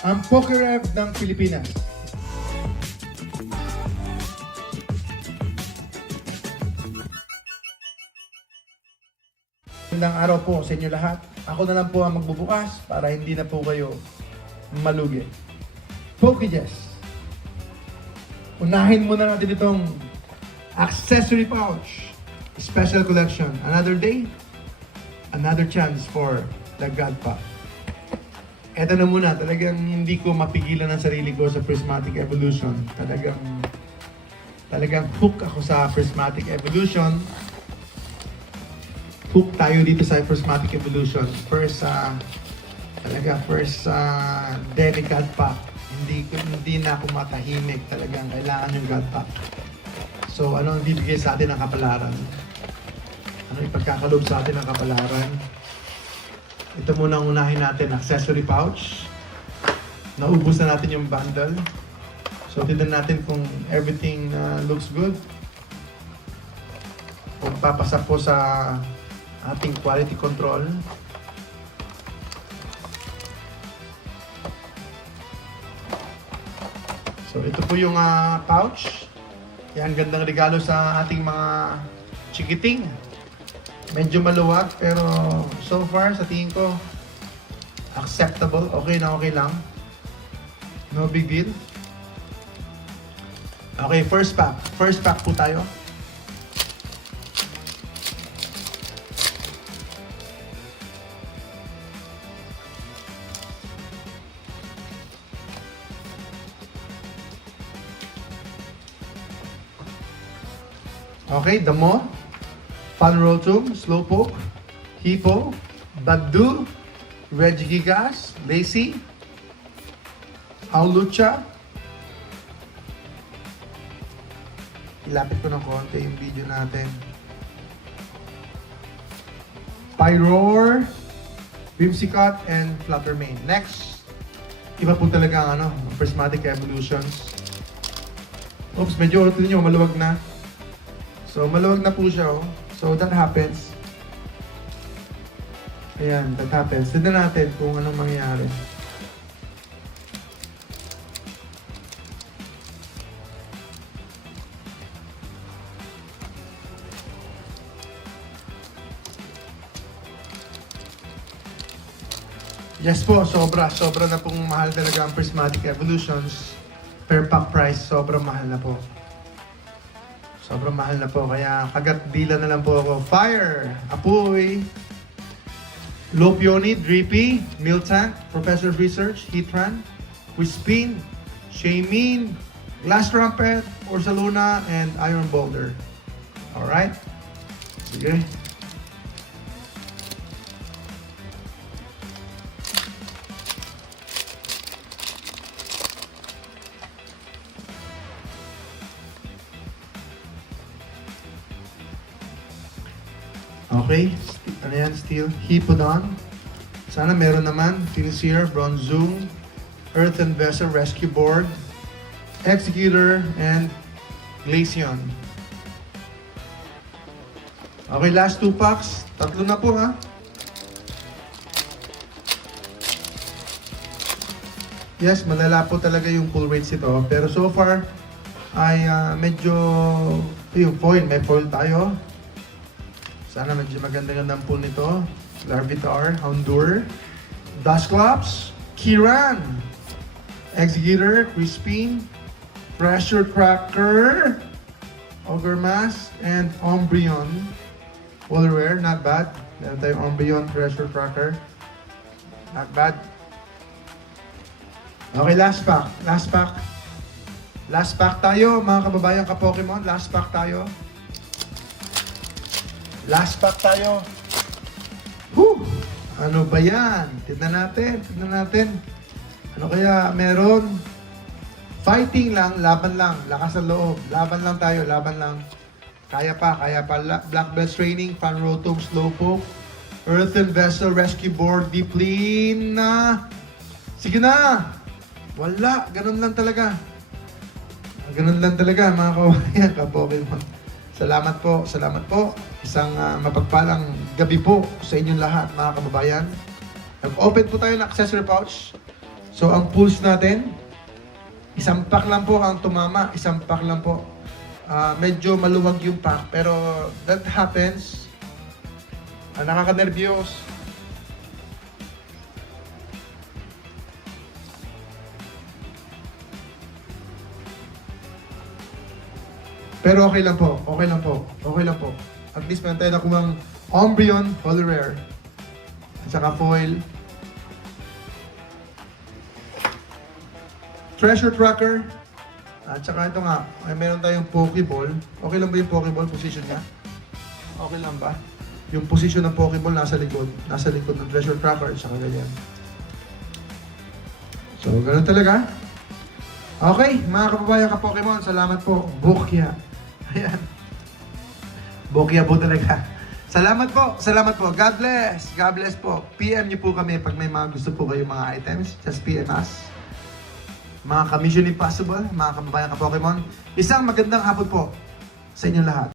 ang PokeRev ng Pilipinas. Magandang araw po sa inyo lahat. Ako na lang po ang magbubukas para hindi na po kayo malugi. PokeJess. Unahin muna natin itong accessory pouch. Special collection. Another day, another chance for the Godpa. Eto na muna, talagang hindi ko mapigilan ang sarili ko sa Prismatic Evolution. Talagang hook ako sa Prismatic Evolution. Hook tayo dito sa Prismatic Evolution. First Denny Godpa. Hindi na ako matahimik. Talagang kailangan yung Godpa. So, ano ang bibigay sa atin ng kapalaran? Ano ipagkakalob sa atin ng kapalaran? Ito muna ang unahin natin, accessory pouch. Naubos na natin yung bundle. So, tignan natin kung everything looks good. Kung papasa po sa ating quality control. So, ito po yung pouch. Yan, gandang regalo sa ating mga chikiting. Medyo maluwag, pero so far, sa tingin ko, acceptable. Okay na okay lang. No big deal. Okay, first pack. First pack po tayo. Okay, Damo, Panrotum, Slowpoke, Hippo, Baddu, Regigigas, Lacy, Howlucha. Ilapit ko ng konti yung video natin. Pyroar, Whimsicott, and Fluttermane. Next, iba po talaga ang Prismatic Evolutions. Oops, medyo ito nyo, maluwag na. So, maluwag na po siya, oh. So, that happens. Ayan, that happens. Tignan natin kung anong mangyayari. Yes po, sobra na pong mahal talaga ang Prismatic Evolutions. Per pack price, sobrang mahal na po. Sobrang mahal na po, kaya kagat dila na lang po ako. Fire, Apoy, Lopioni, Drippy, Miltank, Professor of Research, Heatran, Wispin, Shaymin, Glass Trumpet, Ursaluna, and Iron Boulder. Alright? Sige. Okay, ano yan, Steel? Hippodon. Sana meron naman. Finisier, Bronzoom, Earthen Vessel Rescue Board, Executor, and Glaceon. Okay, last 2 packs. Tatlo na po, ha? Yes, malala po talaga yung pull rates ito. Pero so far, ay medyo, yung foil, may foil tayo. Sana medyo maganda-gandang pool nito. Larvitar, Houndour, Dusclops, Kiran, Executor, Crispin, Pressure Cracker, Ogremask, and Umbreon. All rare, not bad. Meron tayong Umbreon, Pressure Cracker. Not bad. Okay, last pack. Last pack. Last pack tayo, mga kababayan ka-Pokemon. Last pack tayo. Last pack tayo. Whew! Ano ba yan? Tignan natin. Ano kaya meron? Fighting lang, laban lang. Lakas ang loob. Laban lang tayo, laban lang. Kaya pa. Black Belt Training, Panrotom, Slowpoke, Earthen Vessel, Rescue Board, Deepleen na. Sige na! Wala, ganun lang talaga. Ganun lang talaga, mga kawayan, ka-Pokemon. Salamat po. Isang mapagpalang gabi po sa inyong lahat, mga kababayan. Nag-open po tayo ng accessory pouch. So, ang pulse natin, isang pack lang po ang tumama. Isang pack lang po. Medyo maluwag yung pack. Pero that happens. Nakaka-nervyos. Pero okay lang po. Okay lang po. Okay lang po. At least meron tayo nakuha Umbreon Holy Rare. At saka foil. Treasure Tracker. At saka ito nga, ay meron tayong Pokeball. Okay lang ba yung Pokeball position niya? Okay lang ba? Yung position ng Pokeball nasa likod. Nasa likod ng Treasure Tracker. Saka ganyan. So, ganun talaga. Okay, mga kababayan ka-Pokemon, salamat po. Bokya. Ayan. Bokya po talaga. Salamat po. Salamat po. God bless. God bless po. PM niyo po kami pag may mga gusto po kayo mga items. Just PM us. Mga ka-Mission Impossible, mga kababayan ka-Pokemon. Isang magandang hapon po sa inyong lahat.